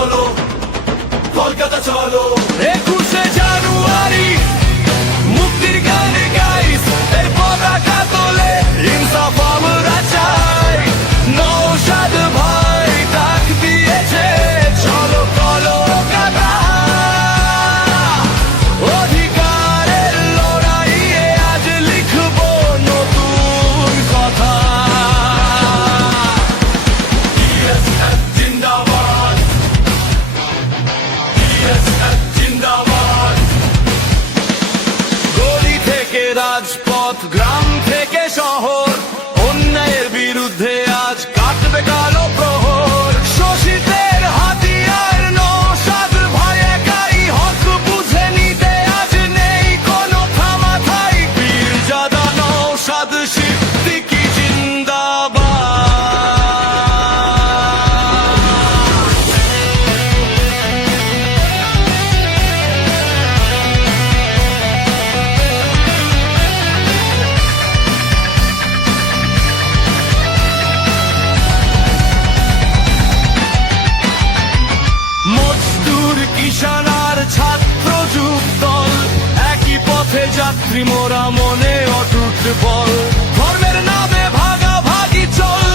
চলো, কলকাতা চলো। 21শে জানুয়ারি মুক্তির গান গাইস, এই পতাকা তোলে ইনসাফ আমরা চাই। নওশাদ ভাই ডাক দিয়েছে চলো কলকাতা, অধিকারের লড়াইয়ে আজ লিখবো নতুন কথা। BSF জিন্দাবাদ, BSF জিন্দাবাদ। গলি থেকে রাজপথ, গ্রাম থেকে শহর, অন্যায়ের বিরুদ্ধে আজ কাটবে কালো প্রহর। শোষিতের হাতিয়ার নওশাদ ভাই একাই, হক বুঝে নিতে আজ নেই কোনো থামাথাই। পীরজাদা নওশাদ সিদ্দিকী জিন্দাবাদ। মজদুর, কিষাণ আর ছাত্র যুগ দল, একই পথে যাত্রী মোরা, মনে অটুট বল। ধর্মের নামে ভাগাভাগি চল